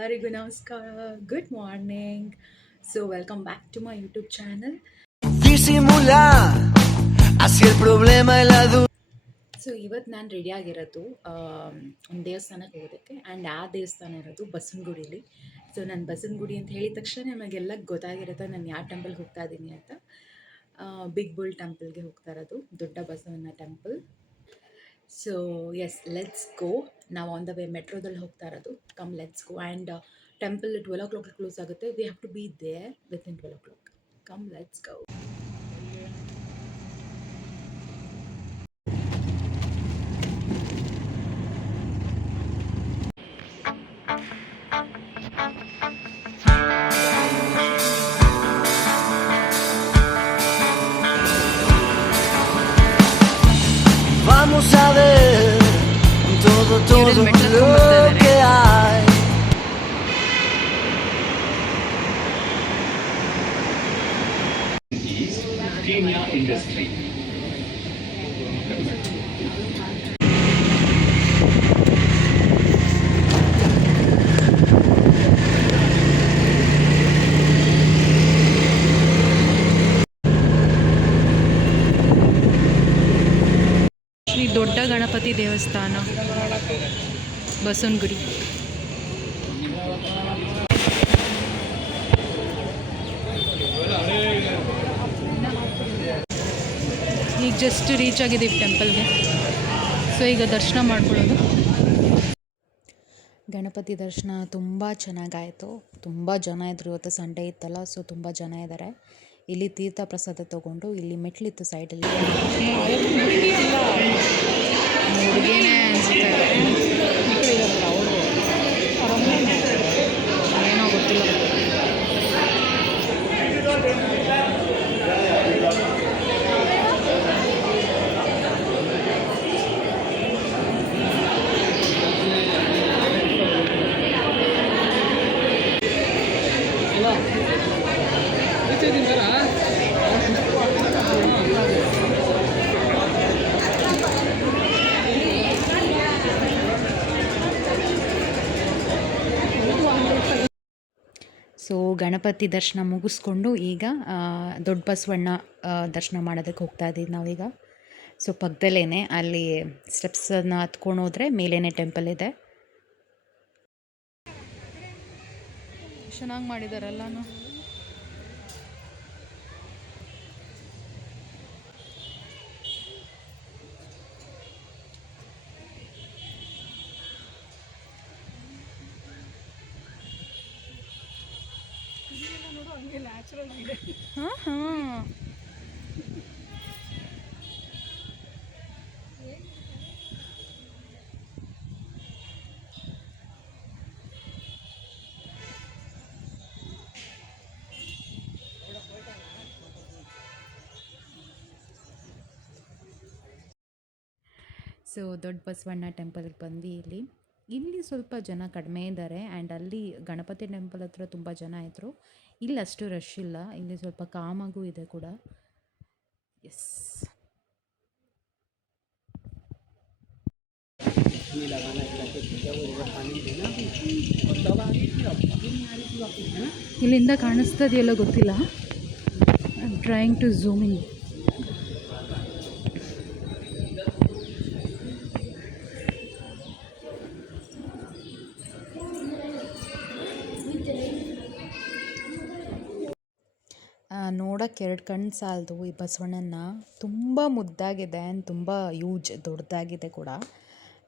ಎಲ್ಲರಿಗೂ ನಮಸ್ಕಾರ. Good morning. So welcome back to my YouTube channel. Disimular, así el problema es la duda. So ಇವತ್ತು ನಾನು ರೆಡಿಯಾಗಿರೋದು ಒಂದು ದೇವಸ್ಥಾನಕ್ಕೆ ಹೋಗೋದಕ್ಕೆ. ಆ್ಯಂಡ್ ಆ ದೇವಸ್ಥಾನ ಇರೋದು ಬಸವನಗುಡಿಲಿ. ಸೊ ನಾನು ಬಸವನಗುಡಿ ಅಂತ ಹೇಳಿದ ತಕ್ಷಣ ನಮಗೆಲ್ಲ ಗೊತ್ತಾಗಿರುತ್ತೆ ನಾನು ಯಾವ ಟೆಂಪಲ್ಗೆ ಹೋಗ್ತಾ ಇದ್ದೀನಿ ಅಂತ. ಬಿಗ್ ಬುಲ್ ಟೆಂಪಲ್ಗೆ ಹೋಗ್ತಾ ಇರೋದು, ದೊಡ್ಡ ಬಸವನ temple. So yes, let's go. ನಾವು ಆನ್ ದ ವೇ ಮೆಟ್ರೋದಲ್ಲಿ ಹೋಗ್ತಾ ಇರೋದು. Come let's go. And temple 12 o'clock close ಆಗುತ್ತೆ. We have to be there within 12 o'clock. Come let's go. Vamos a ver todo lo que hay. Kenya Industry. Shri ದೊಡ್ಡ ಗಣಪತಿ ದೇವಸ್ಥಾನ, ಬಸವನಗುಡಿ. ಈಗ just reach ಆಗಿದ್ದೀವಿ ಟೆಂಪಲ್ಗೆ. So ಈಗ ದರ್ಶನ ಮಾಡ್ಕೊಳ್ಳೋದು. ಗಣಪತಿ ದರ್ಶನ ತುಂಬ ಚೆನ್ನಾಗಾಯಿತು. ತುಂಬ ಜನ ಇದ್ದರು. ಇವತ್ತು ಸಂಡೇ ಇತ್ತಲ್ಲ, ಸೊ ತುಂಬ ಜನ ಇದ್ದಾರೆ. ಇಲ್ಲಿ ತೀರ್ಥ ಪ್ರಸಾದ ತೊಗೊಂಡು ಇಲ್ಲಿ ಮೆಟ್ಲಿತ್ತು ಸೈಡಲ್ಲಿ. ಹುಡುಗಿನೇ ಅನಿಸುತ್ತೆ, ಏನೋ ಗೊತ್ತಿಲ್ಲ. ಸೊ ಗಣಪತಿ ದರ್ಶನ ಮುಗಿಸ್ಕೊಂಡು ಈಗ ದೊಡ್ಡ ಬಸವಣ್ಣ ದರ್ಶನ ಮಾಡೋದಕ್ಕೆ ಹೋಗ್ತಾ ಇದ್ದೀವಿ ನಾವೀಗ. ಸೊ ಪಕ್ಕದಲ್ಲೇ ಅಲ್ಲಿ ಸ್ಟೆಪ್ಸನ್ನು ಹತ್ಕೊಂಡು ಹೋದರೆ ಮೇಲೇ ಟೆಂಪಲ್ ಇದೆ. ಚೆನ್ನಾಗಿ ಮಾಡಿದಾರೆಲ್ಲನೂ. ಹಾಂ ಹಾಂ, ಸೊ ದೊಡ್ಡ ಬಸವಣ್ಣ ಟೆಂಪಲ್ಗೆ ಬಂದ್ವಿ. ಇಲ್ಲಿ ಸ್ವಲ್ಪ ಜನ ಕಡಿಮೆ ಇದ್ದಾರೆ. ಆ್ಯಂಡ್ ಅಲ್ಲಿ ಗಣಪತಿ ಟೆಂಪಲ್ ಹತ್ರ ತುಂಬ ಜನ ಇದ್ದರು. ಇಲ್ಲಿ ಅಷ್ಟು ರಶ್ ಇಲ್ಲ. ಇಲ್ಲಿ ಸ್ವಲ್ಪ ಕಾಮಾಗೂ ಇದೆ ಕೂಡ. ಎಸ್, ಇಲ್ಲಿಂದ ಕಾಣಿಸ್ತದೆಯಲ್ಲ ಗೊತ್ತಿಲ್ಲ. I am trying to zoom in. ನೋಡೋಕ್ಕೆ 2 ಕಣ್ಣು ಸಾಲದು ಈ ಬಸವಣ್ಣನ. ತುಂಬ ಮುದ್ದಾಗಿದೆ ಆ್ಯಂಡ್ ತುಂಬ ಯೂಜ್ ದೊಡ್ಡದಾಗಿದೆ ಕೂಡ.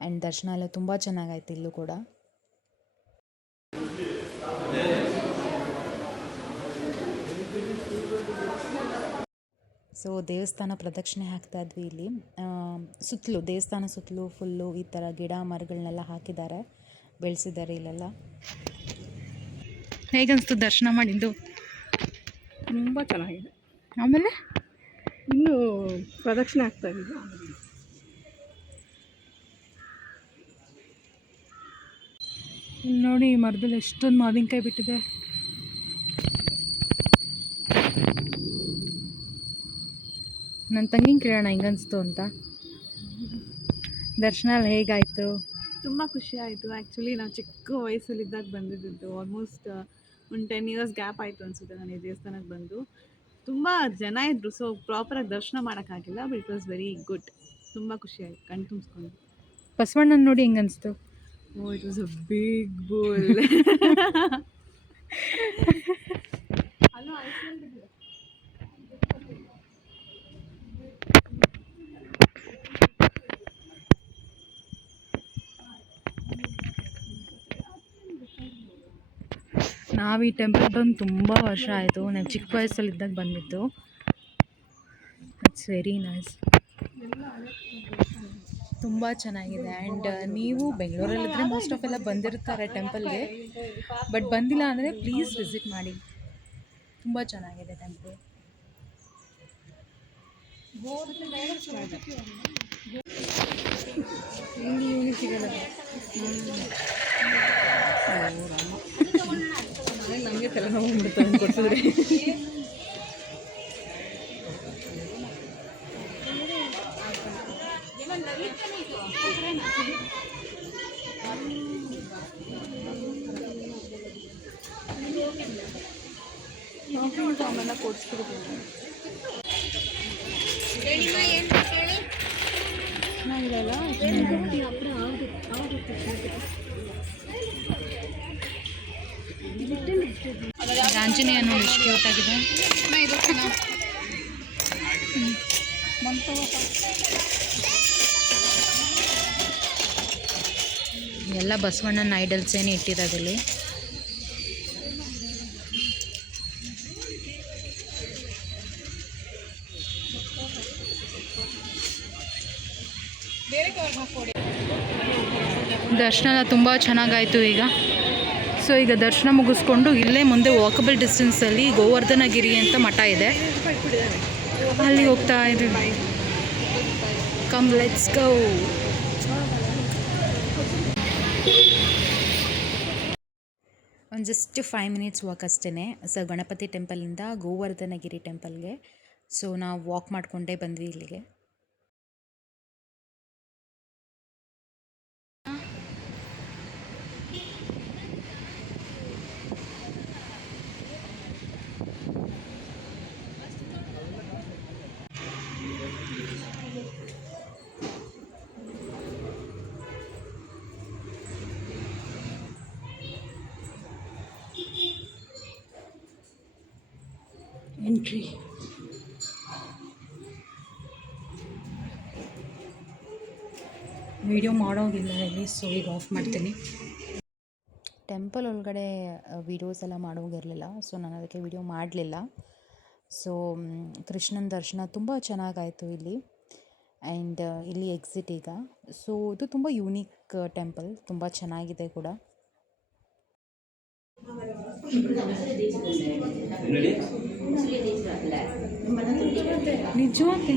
ಆ್ಯಂಡ್ ದರ್ಶನ ಎಲ್ಲ ತುಂಬ ಚೆನ್ನಾಗಾಯ್ತು ಇಲ್ಲೂ ಕೂಡ. ಸೊ ದೇವಸ್ಥಾನ ಪ್ರದಕ್ಷಿಣೆ ಹಾಕ್ತಾ ಇದ್ವಿ ಇಲ್ಲಿ. ಸುತ್ತಲೂ ದೇವಸ್ಥಾನ ಸುತ್ತಲೂ ಫುಲ್ಲು ಈ ಥರ ಗಿಡ ಮರಗಳನ್ನೆಲ್ಲ ಹಾಕಿದ್ದಾರೆ, ಬೆಳೆಸಿದ್ದಾರೆ ಇಲ್ಲೆಲ್ಲ. ಹೇಗನ್ನಿಸ್ತು ದರ್ಶನ ಮಾಡಿದ್ದು? ತುಂಬ ಚೆನ್ನಾಗಿದೆ. ಆಮೇಲೆ ಇನ್ನೂ ಪ್ರದಕ್ಷಿಣೆ ಆಗ್ತಾ ಇದೆ. ಇಲ್ಲಿ ನೋಡಿ, ಈ ಮರದಲ್ಲಿ ಎಷ್ಟೊಂದು ಮಾವಿನಕಾಯಿ ಬಿಟ್ಟಿದೆ. ನನ್ನ ತಂಗಿನ ಕೇಳೋಣ ಹೆಂಗನ್ನಿಸ್ತು ಅಂತ. ದರ್ಶನ ಎಲ್ಲ ಹೇಗಾಯಿತು? ತುಂಬ ಖುಷಿ ಆಯಿತು. ಆ್ಯಕ್ಚುಲಿ ನಾವು ಚಿಕ್ಕ ವಯಸ್ಸಲ್ಲಿದ್ದಾಗ ಬಂದಿದ್ದು. ಆಲ್ಮೋಸ್ಟ್ ಒಂದು 10 ಇಯರ್ಸ್ ಗ್ಯಾಪ್ ಆಯಿತು ಅನಿಸುತ್ತೆ ನಾನು ಈ ದೇವಸ್ಥಾನಕ್ಕೆ ಬಂದು. ತುಂಬ ಜನ ಇದ್ದರು, ಸೊ ಪ್ರಾಪರಾಗಿ ದರ್ಶನ ಮಾಡೋಕ್ಕಾಗಿಲ್ಲ. But it was very good. ತುಂಬ ಖುಷಿ ಆಯಿತು, ಕಣ್ ತುಂಬಿಸ್ಕೊಂಡು. ಬಸವಣ್ಣನ ನೋಡಿ ಹೆಂಗೆ ಅನಿಸ್ತು? Oh, it was a big bull. ನಾವು ಈ ಟೆಂಪಲ್ ಬಂದು ತುಂಬ ವರ್ಷ ಆಯಿತು. ನಾವು ಚಿಕ್ಕ ವಯಸ್ಸಲ್ಲಿದ್ದಾಗ ಬಂದಿದ್ದು. It's very nice. ತುಂಬ ಚೆನ್ನಾಗಿದೆ. ಆ್ಯಂಡ್ ನೀವು ಬೆಂಗಳೂರಲ್ಲಿದ್ದರೆ ಮೋಸ್ಟ್ ಆಫ್ ಎಲ್ಲ ಬಂದಿರ್ತಾರೆ ಟೆಂಪಲ್ಗೆ. ಬಟ್ ಬಂದಿಲ್ಲ ಅಂದರೆ ಪ್ಲೀಸ್ ವಿಸಿಟ್ ಮಾಡಿ, ತುಂಬ ಚೆನ್ನಾಗಿದೆ ಟೆಂಪಲ್. ನಮಗೆ ತಲೆನೋವು ಬಿಡ್ತಾರೆ ಕೊಡ್ತಿದ್ರೆ. ಆಮೇಲೆ ಕೊಡ್ಸ್ಬಿಡ್ತೀನಿ. ಚೆನ್ನಾಗಿದೆಯಲ್ಲ? ಆಂಜನೇಯ ನೋಡಿ ಎಷ್ಟು ಕ್ಯೂಟ್ ಆಗಿದೆ. ಎಲ್ಲ ಬಸವಣ್ಣನ ಐಡಲ್ಸೇನೆ ಇಟ್ಟಿರೋದಿಲ್ಲಿ. ದರ್ಶನ ತುಂಬ ಚೆನ್ನಾಗಾಯಿತು ಈಗ. ಸೊ ಈಗ ದರ್ಶನ ಮುಗಿಸ್ಕೊಂಡು ಇಲ್ಲೇ ಮುಂದೆ ವಾಕಬಲ್ ಡಿಸ್ಟೆನ್ಸಲ್ಲಿ ಗೋವರ್ಧನಗಿರಿ ಅಂತ ಮಠ ಇದೆ, ಅಲ್ಲಿ ಹೋಗ್ತಾ ಇದ್ದೀವಿ. ಕಮ್ ಲೆಟ್ಸ್ ಗೋ. ಒಂದು ಜಸ್ಟ್ 5 ಮಿನಿಟ್ಸ್ ವಾಕ್ ಅಷ್ಟೇ. ಸೊ ಗಣಪತಿ ಟೆಂಪಲಿಂದ ಗೋವರ್ಧನಗಿರಿ ಟೆಂಪಲ್ಗೆ. ಸೊ ನಾವು ವಾಕ್ ಮಾಡಿಕೊಂಡೇ ಬಂದ್ವಿ ಇಲ್ಲಿಗೆ. ಎಂಟ್ರಿ. ವಿಡಿಯೋ ಮಾಡೋಗಿಲ್ಲ ಇಲ್ಲಿ, ಸೊ ಈಗ ಆಫ್ ಮಾಡ್ತೀನಿ. ಟೆಂಪಲ್ ಒಳಗಡೆ ವೀಡಿಯೋಸ್ ಎಲ್ಲ ಮಾಡೋಗಿರಲಿಲ್ಲ, ಸೊ ನಾನು ಅದಕ್ಕೆ ವಿಡಿಯೋ ಮಾಡಲಿಲ್ಲ. ಸೊ ಕೃಷ್ಣನ ದರ್ಶನ ತುಂಬ ಚೆನ್ನಾಗಾಯಿತು ಇಲ್ಲಿ. ಆ್ಯಂಡ್ ಇಲ್ಲಿ ಎಕ್ಸಿಟ್ ಈಗ. ಸೊ ಇದು ತುಂಬ ಯೂನಿಕ್ ಟೆಂಪಲ್, ತುಂಬ ಚೆನ್ನಾಗಿದೆ ಕೂಡ. ನಿಜವಾಗ್ಲೂ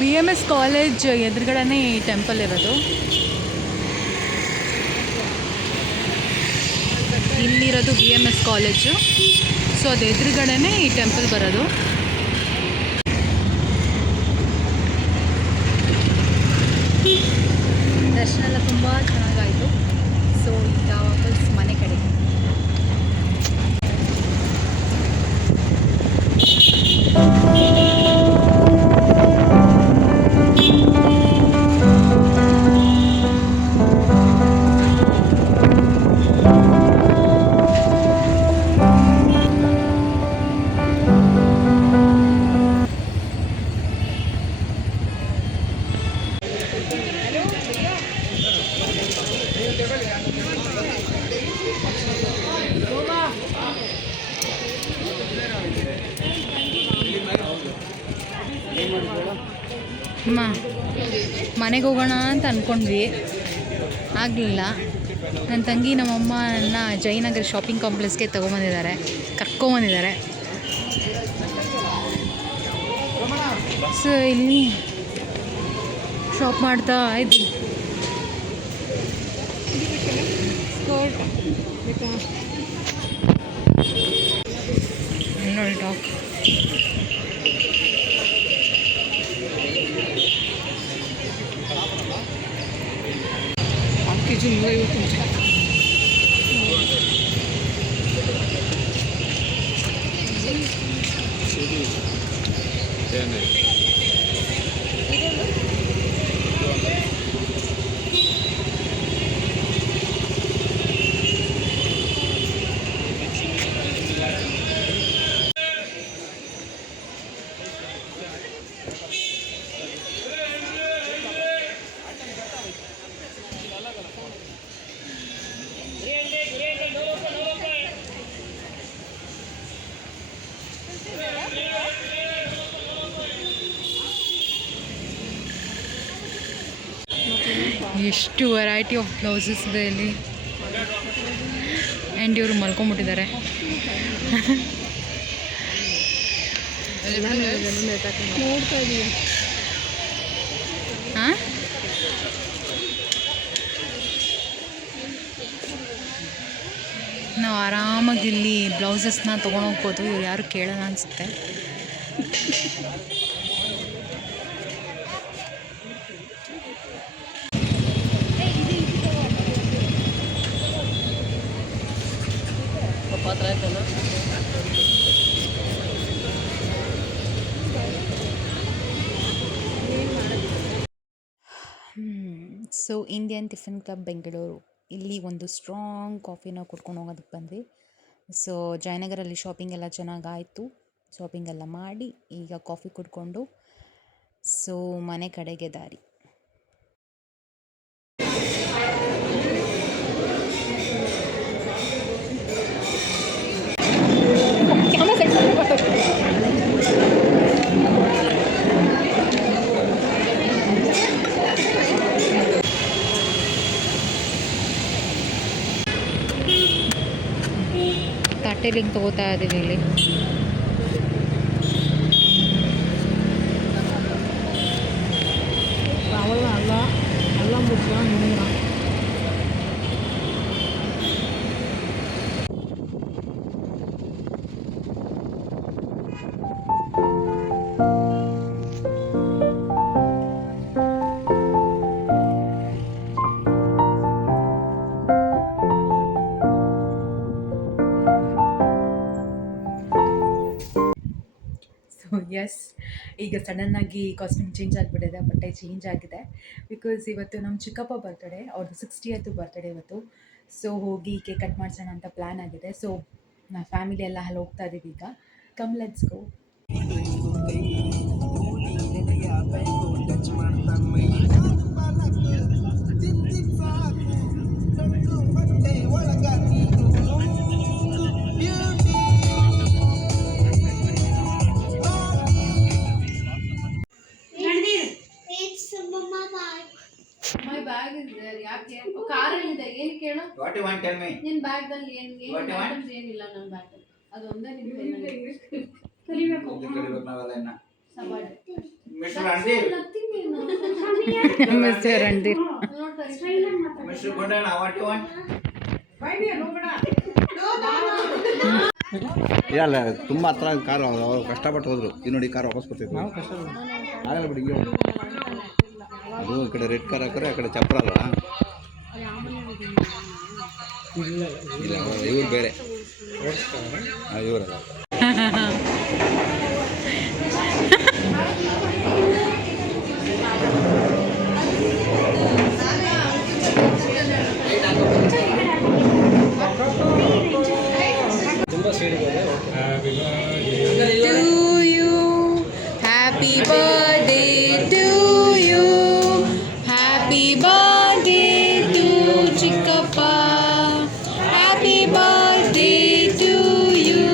BMS ಕಾಲೇಜ್ ಎದುರುಗಡೆನೇ ಈ ಟೆಂಪಲ್ ಇರೋದು. ಇಲ್ಲಿರೋದು BMS ಕಾಲೇಜು. ಸೊ ಅದು ಎದುರುಗಡೆನೇ ಈ ಟೆಂಪಲ್ ಬರೋದು. ದರ್ಶನ ಎಲ್ಲ ತುಂಬ ಚೆನ್ನಾಗಾಯಿತು. ಸೊ ಈಗ ವಾಪಸ್ ಮನೆ ಕಡೆ. ಮನೆಗೆ ಹೋಗೋಣ ಅಂತ ಅಂದ್ಕೊಂಡ್ವಿ, ಆಗಲಿಲ್ಲ. ನನ್ನ ತಂಗಿ ನಮ್ಮಮ್ಮ ನನ್ನ ಜಯನಗರ ಶಾಪಿಂಗ್ ಕಾಂಪ್ಲೆಕ್ಸ್ಗೆ ಕರ್ಕೊಂಬಂದಿದ್ದಾರೆ. ಸೊ ಇಲ್ಲಿ ಶಾಪ್ ಮಾಡ್ತಾ ಇದ್ವಿ. ನೋಡಿ ಟಾಪ್ ಕೆಜಿ 150. ಎಷ್ಟು ವೆರೈಟಿ ಆಫ್ ಬ್ಲೌಸಸ್ ಇದೆ ಇಲ್ಲಿ. ಆ್ಯಂಡ್ ಇವರು ಮಲ್ಕೊಂಬಿಟ್ಟಿದ್ದಾರೆ. ಹಾಂ, ನಾವು ಆರಾಮಾಗಿ ಇಲ್ಲಿ ಬ್ಲೌಸಸ್ನ ತೊಗೊಂಡೋಗ್ಬೋದು. ಇವ್ರು ಯಾರು ಕೇಳೋಣ ಅನಿಸುತ್ತೆ. So Indian tiffin club Bengaluru, ಇಲ್ಲಿ ಒಂದು ಸ್ಟ್ರಾಂಗ್ ಕಾಫಿನ ಕುಡ್ಕೊಂಡು ಹೋಗೋದಕ್ಕೆ ಬಂದ್ವಿ. ಸೊ ಜಯನಗರಲ್ಲಿ ಶಾಪಿಂಗ್ ಎಲ್ಲ ಚೆನ್ನಾಗಾಯಿತು. ಶಾಪಿಂಗ್ ಎಲ್ಲ ಮಾಡಿ ಈಗ ಕಾಫಿ ಕುಡ್ಕೊಂಡು ಸೊ ಮನೆ ಕಡೆಗೆ ದಾರಿ. ತಟ್ಟೆಲಿಂಗ್ ತೊಗೋತಾ ಇದ್ದೀವಿ ಇಲ್ಲಿ. ಎಸ್, ಈಗ ಸಡನ್ನಾಗಿ ಕಾಸ್ಟ್ಯೂಮ್ ಚೇಂಜ್ ಆಗಿಬಿಟ್ಟಿದೆ, ಬಟ್ಟೆ ಚೇಂಜ್ ಆಗಿದೆ. ಬಿಕಾಸ್ ಇವತ್ತು ನಮ್ಮ ಚಿಕ್ಕಪ್ಪ ಬರ್ತಡೇ, ಅವ್ರದ್ದು 60th ಬರ್ತಡೇ ಇವತ್ತು. ಸೊ ಹೋಗಿ ಕೇಕ್ ಕಟ್ ಮಾಡಿಸೋಣ ಅಂತ ಪ್ಲ್ಯಾನ್ ಆಗಿದೆ. ಸೊ ನಾವು ಫ್ಯಾಮಿಲಿ ಎಲ್ಲ ಅಲ್ಲಿ ಹೋಗ್ತಾ ಇದ್ದೀವಿ ಈಗ. Come let's go. My bag is there. ಯಾಕೆ ಕಾರಲ್ಲಿದೆ, ಏನು ಕೇಳು. What you want, tell me. ನಿನ್ನ ಬ್ಯಾಗ್ದಲ್ಲಿ What you want? ಏನಿಲ್ಲ ನನ್ನ ಬ್ಯಾಗಲ್ಲಿ. ಅದೊಂದೇ ನಿನ್ನ ಕಲಿಬೇಕು ಕಲಿಬೇಕು ನಾವೆಲ್ಲ ಇನ್ನ. ಸಬಾಡ್ Mr. Randir. Mister Randhir. Mr. Gondana, what you want? ಇಲ್ಲ ತುಂಬ ಹತ್ರ ಕಾರು ಅವ್ರು ಕಷ್ಟಪಟ್ಟು ಹೋದ್ರು. ಈ ನೋಡಿ ಕಾರ್ ವಾಪಸ್ ಬರ್ತಿದ್ರು. ಆಗಲ್ಲ ಬಿಡಿ, ಹಿಂಗೆ ಹೋಗಿ. ಅದು ಈ ಕಡೆ ರೆಡ್ ಕಾರ್ ಹಾಕೋರೆ, ಆ ಕಡೆ ಚಪ್ರ ಅಲ್ವಾ. ಇಲ್ಲ ಇವ್ರು ಬೇರೆ, ಇವರಲ್ಲ. Happy birthday to you. Happy birthday to Chikkappa. Happy birthday to you.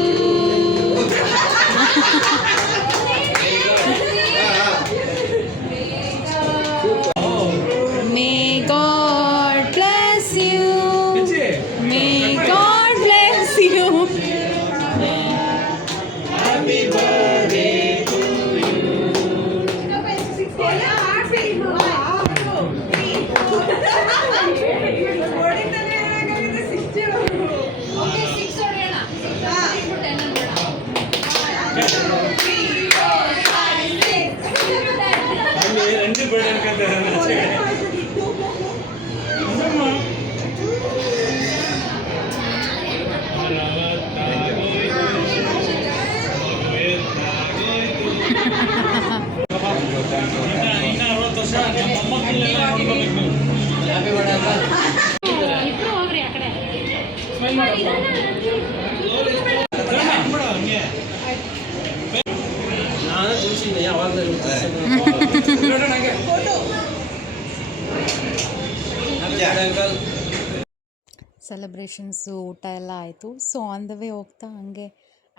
Celebrations ಊಟ ಎಲ್ಲ ಆಯಿತು. ಸೊ ಆನ್ ದ ವೇ ಹೋಗ್ತಾ ಹಂಗೆ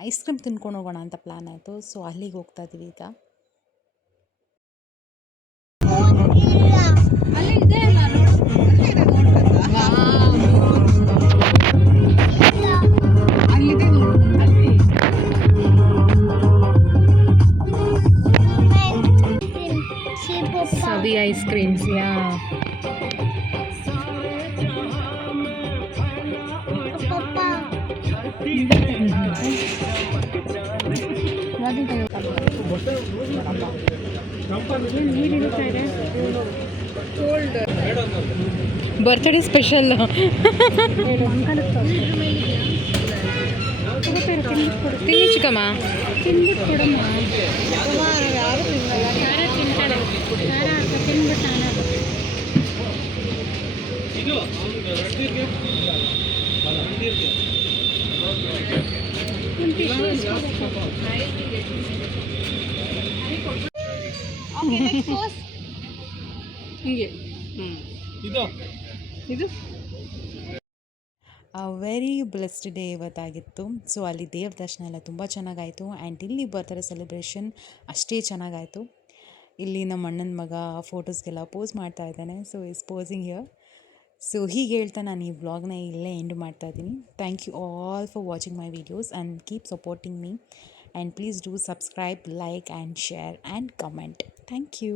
ಐಸ್ ಕ್ರೀಮ್ ತಿನ್ಕೊಂಡು ಹೋಗೋಣ ಅಂತ ಪ್ಲ್ಯಾನ್ ಆಯಿತು. ಸೊ ಅಲ್ಲಿಗೆ ಹೋಗ್ತಾ ಇದ್ದೀವಿ ಈಗ. Sabi ice creams, yeah. Birthday special. ತಿನ್ನಿ ಚಿಕ್ಕಮ್ಮ. ವೆರಿ ಬ್ಲೆಸ್ಡ್ ಡೇ ಇವತ್ತಾಗಿತ್ತು. ಸೊ ಅಲ್ಲಿ ದೇವ್ರ ದರ್ಶನ ಎಲ್ಲ ತುಂಬ ಚೆನ್ನಾಗಾಯಿತು. ಆ್ಯಂಡ್ ಇಲ್ಲಿ ಬರ್ತಾರೆ ಸೆಲೆಬ್ರೇಷನ್ ಅಷ್ಟೇ ಚೆನ್ನಾಗಾಯಿತು. ಇಲ್ಲಿ ನಮ್ಮ ಅಣ್ಣನ ಮಗ ಫೋಟೋಸ್ಗೆಲ್ಲ ಪೋಸ್ ಮಾಡ್ತಾ ಇದ್ದಾನೆ. So is posing here. So ಹೀಗೆ ಹೇಳ್ತಾ ನಾನು ಈ ವ್ಲಾಗ್ನ ಇಲ್ಲೇ ಎಂಡ್ ಮಾಡ್ತಾ ಇದ್ದೀನಿ. Thank you all for watching my videos and keep supporting me. And please do subscribe, like and share and comment. Thank you.